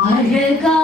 അഴകായി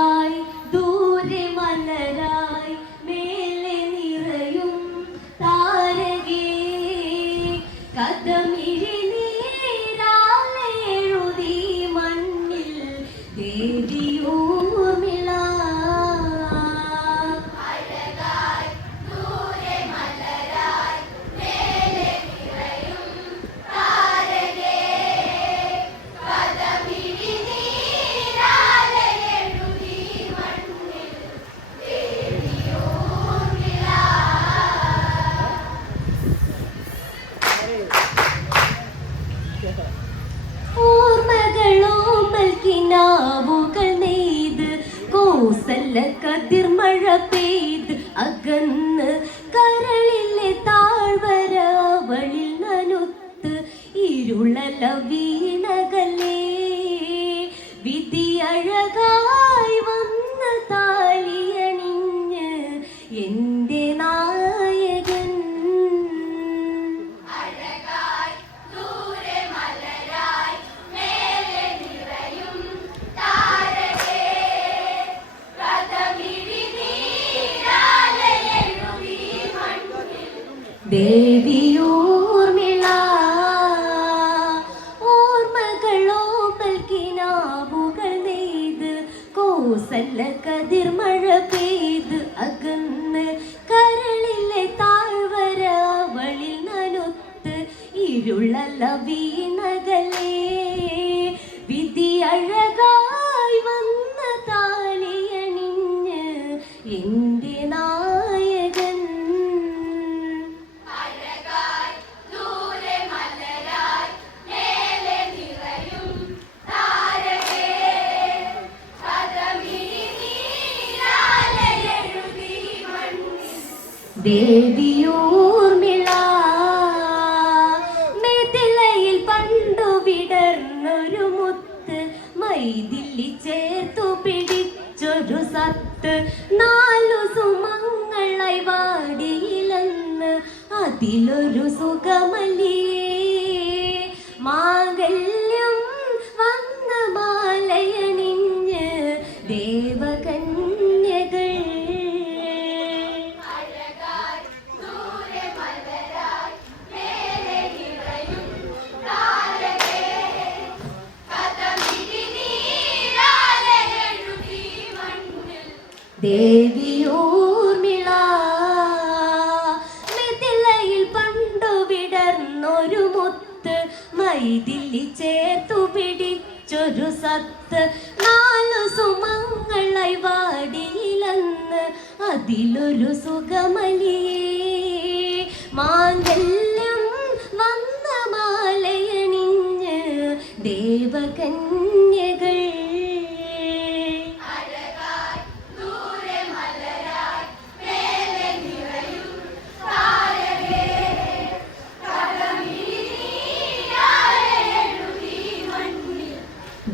ഇരുളല്ല വീണകലേ വിധി അഴകായി വന്ന താലിയണിഞ്ഞ് എന്റെ നായകൻ. ദേവിയൂർമിള മൈതില്ലി ചേർത്തു പിടിച്ചൊരു സത്ത്. നാലു സുമങ്ങളായി വാടിയിലെന്ന് അതിലൊരു സുഖമല്ലിയേ. മാംഗല്യം ദേവിയൂർമിള മിഥിലയിൽ പണ്ടു വിടർന്നൊരു മുത്ത് മൈതില്ലി ചേർത്തു പിടിച്ചൊരു സത്ത്. നാലു സുമങ്ങളായി വാടിയിലെന്ന് അതിലൊരു സുഖമലിയേ. മാംഗല്യം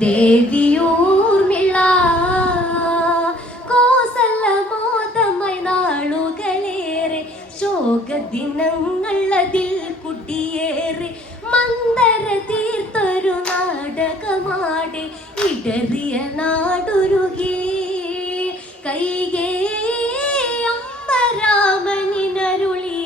ദേവിയൂർമിള. കോസലമോദമായി നാളുകളേറെ ശോകദിനങ്ങൾ അതിൽ കുടിയേറി. മന്ദര തീർത്തൊരു നാടകമാടെ ഇടറിയ നാടുരുകി. കൈകേ അമ്മ രാമനിനരുളി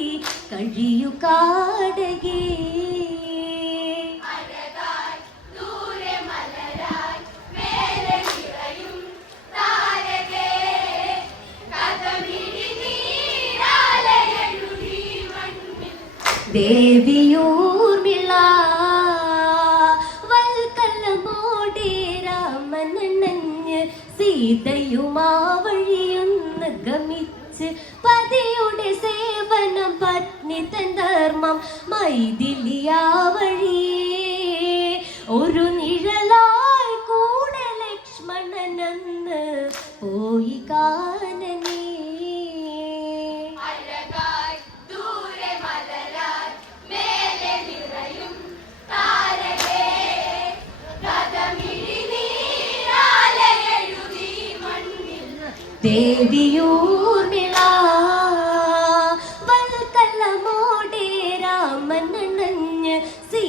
ദേവിയൂർമിള വൽക്കല്ലമോടെ രാമനഞ്ഞ് സീതയുമാ വഴിയൊന്ന് ഗമിച്ച് പതിയുടെ സേവനം പത്നി തൻ ധർമ്മം മൈതിലിയാ ഒരു നിഴലായി കൂടെ ലക്ഷ്മണനെന്ന് പോയി കാനനേ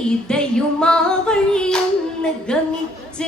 സീതയുമാ വഴിയൊന്ന് ഗമിച്ച്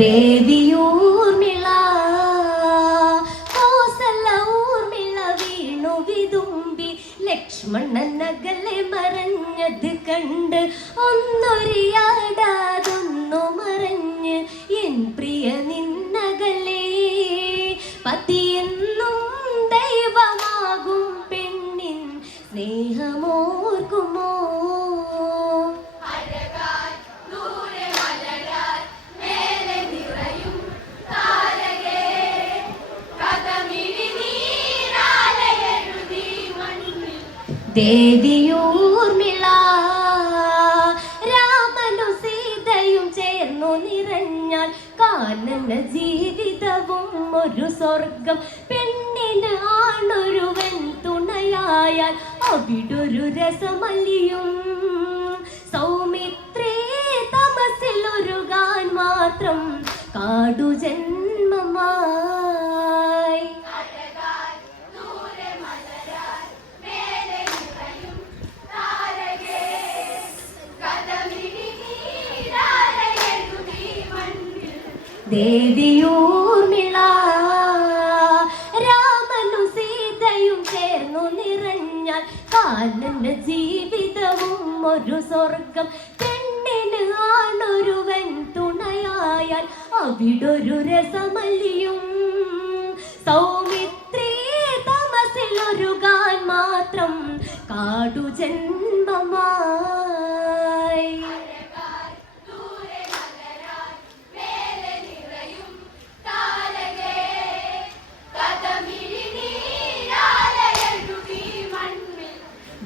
ദേവിയൂർമിള കോസല ഊർമിള വീണു വിതുമ്പി ലക്ഷ്മണനകലെ മറഞ്ഞത് കണ്ട് ഒന്നൊരിയാടാതൊന്നു ദേവിയൂർമിള രാമനും സീതയും ചേർന്നു നിറഞ്ഞാൽ ജീവിതവും ഒരു സ്വർഗം. പെണ്ണിന് ആണൊരുവൻ തുണയായാൽ അവിടൊരു രസമല്ലിയും. സൗമിത്രേ തമസിലൊരുകാൻ മാത്രം കാടു ജന്മമായി ദേവിയൂർമിള രാമനും സീതയും ചേർന്നു നിറഞ്ഞാൽ കാലന്റെ ജീവിതവും ഒരു സ്വർഗം. പെണ്ണിന് ആണൊരുവൻ തുണയായാൽ അവിടൊരു രസമല്ലിയും. സൗമിത്രേ തമസിലൊരുകാൻ മാത്രം കാടു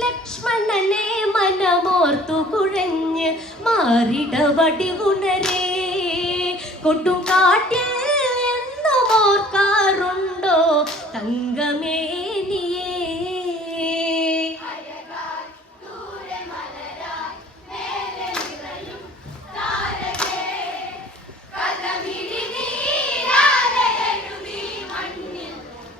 ലക്ഷ്മണനെ മനമോർത്തു കുഴഞ്ഞ് മാറിട വടിവുണരേ കൊടുങ്കാട്ടിൽ എന്നും ഓർക്കാറുണ്ടോ തങ്കമേനിയേ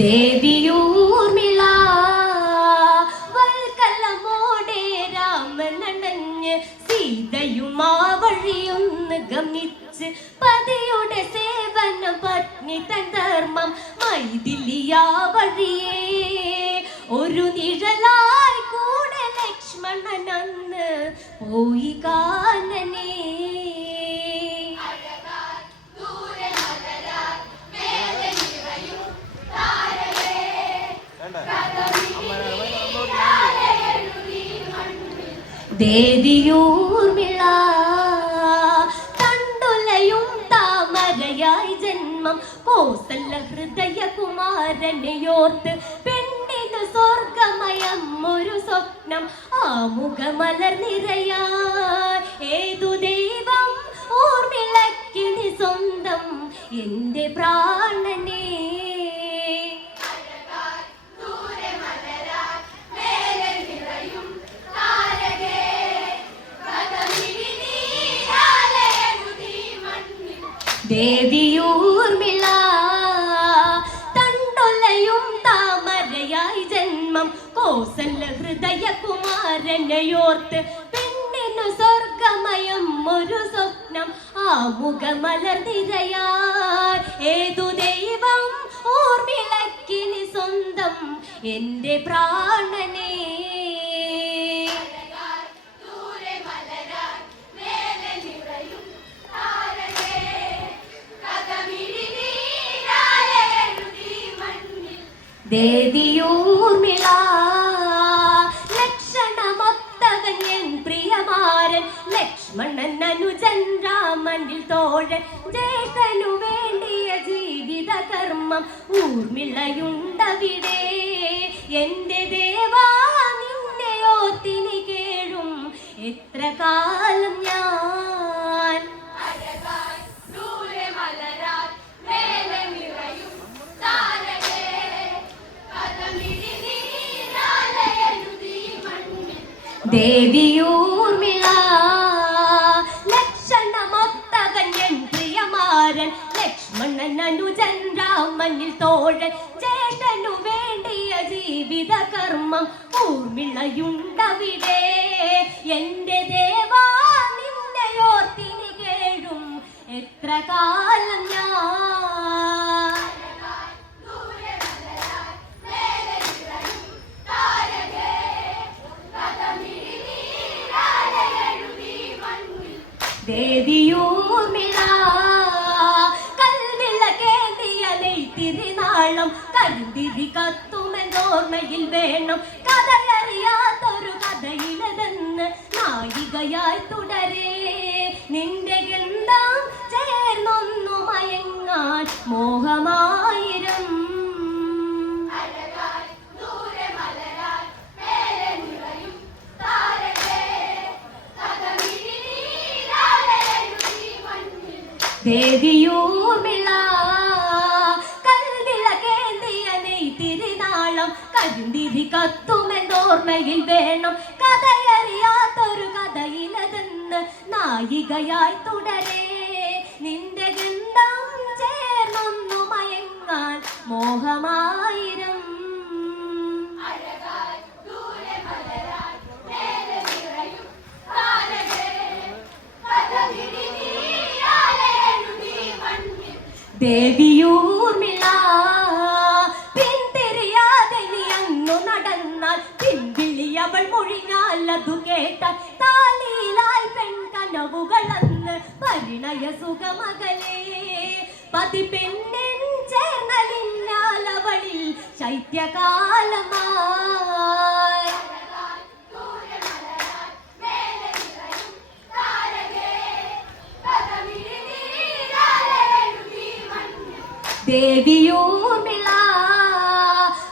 ദേവിയൂർമിള. വൽക്കലമോടെ രാമനണഞ്ഞ് പത്നി ഒരു നിഴലായി കൂടെ ലക്ഷ്മണനന്ന് പോയി കാനനേ കണ്ടുലയും ജന്മം. കോസല്ല പെണ്ണിന് ഒരു സ്വപ്നം. ദൈവം ഓർമ്മിളക്കിനി സ്വന്തം. എന്റെ പ്രാണനേ ദേവിയൂർമിള തണ്ടൊലയും താമരയായി ജന്മം. കോസല്ല ഹൃദയ കുമാരനെയോർത്ത് പെണ്ണിനു സ്വർഗമയം ഒരു സ്വപ്നം. ആമുഖമലർ നിരയായി ഏതു ദൈവം ഓർമ്മിളക്കിനി സ്വന്തം. എന്റെ പ്രാണനേ ദേവിയൂർമിള ലക്ഷണമൊത്തവൻ എൻ പ്രിയമാരൻ. ലക്ഷ്മണൻ അനുജൻ വേണ്ടിയ ജീവിത ദേവാ നിന്നെ കേഴും. എത്ര കാലം ഞാൻ ദേവിയൂർമിള ലക്ഷണമൊത്തകൻ എൻ പ്രിയമാരൻ. ലക്ഷ്മണൻ അനുജൻ രാമനിൽ തോഴൻ. ചേട്ടനു വേണ്ടിയ ജീവിത കർമ്മം ഊർമിളയുണ്ടവിടെ. എന്റെ ദേവാ നിന്നെയോർത്തിനി കേഴും. എത്ര കാലം ഞാൻ കത്തുമെന്നോർമ്മയിൽ വേണം. കഥയറിയാത്തൊരു കഥയിലതെന്ന് നായികയായി തുടരേ. നിന്റെ ഗന്ധം ചേർന്നൊന്നു മയങ്ങാൻ മോഹമായിരം ദേവിയൂർമിള കൽവിളക്കേന്തിയ നെയ്ത്തിരിനാളം കരിന്തിരി കത്തുമെന്നോർമ്മയിൽ വേണം. കഥയറിയാത്തൊരു കഥയിലതെന്ന് നായികയായി തുടരേ. നിന്റെ ഗന്ധം ചേർന്നൊന്നു മയങ്ങാൻ മോഹമായിരം ദേവിയൂർമിള. പിന്തിരിയാതെ നീ അങ്ങു നടന്നാൽ പിൻവിളിയവൾ മൊഴിഞ്ഞാൽ അതു കേട്ടാൽ താലിയിലായി പെൺകനവുകളന്ന് പരിണയ സുഖമകലേ. പതി പെണ്ണിൻ ചേർന്നലിഞ്ഞാൽ അവളിൽ ശൈത്യകാലമായി ദേവിയൂർമിള.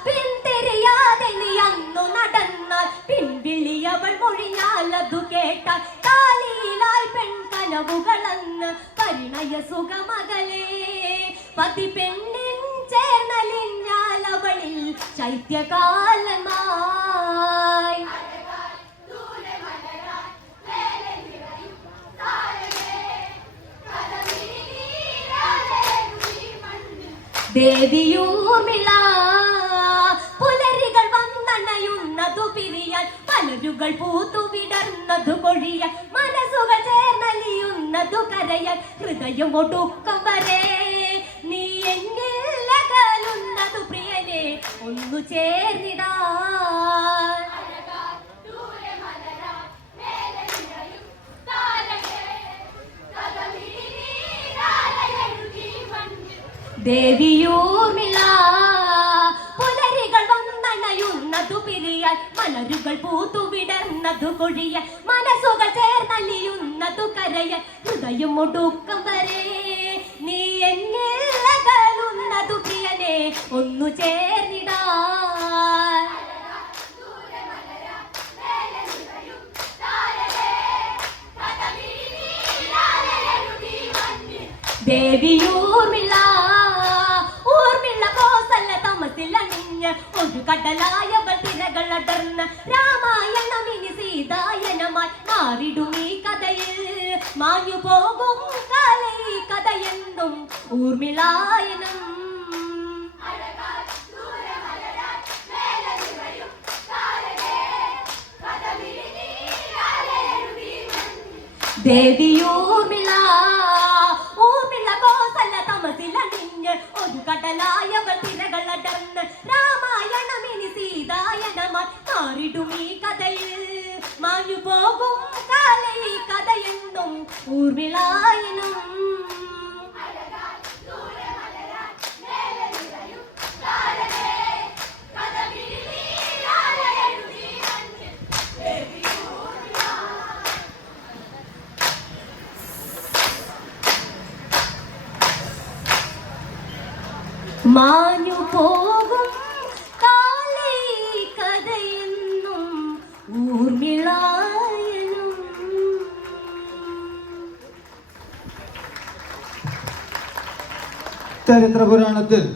പിന്തിരിയാതെ നീ അന്നു നടന്നാൽ പിൻവിളിയവൾ മൊഴിഞ്ഞാൽ അതു കേട്ടാൽ. താലിയിലായി കനവുകളന്ന് പരിണയ സുഖമകലേ. പതി പെണ്ണിൻ ചേർന്നലിഞ്ഞാലവളിൽ ശൈത്യകാലമായി. ദേവിയൂർമിള. പുലരികൾ വന്നണയുന്നതു പിരിയാൻ പലരുകൾ പൂത്തു വിടർന്നതു കൊഴിയാൻ മനസ്സുകൾ ചേർന്നലിയുന്നതു കരയാൻ ഹൃദയം ഒടുക്കം വരെ നീ എന്നില്ലകലുന്നതു പ്രിയനെ ഒന്നു ചേർന്നിടാൻ ദേവിയൂർമിള. പുലരികൾ വന്നണയുന്നതു പിരിയാൻ മലരുകൾ പൂത്തുവിടർന്നതു കൊഴിയാൻ മനസ്സുകൾ ചേർന്നലിയുന്നതു കരയാൻ ഹൃദയം ഒടുക്കം വരെ നീ എന്നില്ലകലുന്നതു പ്രിയനെ ഒന്നു ചേർന്നിടാ. ദേവിയൂർമിള. അണിഞ്ഞ് ഒരു കടലായവൾ തിരകൾ അടർന്ന് രാമായണം ഇനി സീതായനമായി മാറിടും ഈ കഥയിൽ. മാഞ്ഞു പോകും കാല ഈ കഥയെന്നും ഊർമിളായനം. ദേവിയൂർമിള ഊർമിള കോസല തമസിലണിഞ്ഞ് ഒരു കടലായവൾ തിരകൾ അടർന്ന് രാമായണം ഇനി സീതായനമായി മാറിടും ഈ കഥയിൽ മാഞ്ഞു പോകും കാല ഈ കഥയെന്നും ഊർമിളായനം சரித்திர புராணத்தில்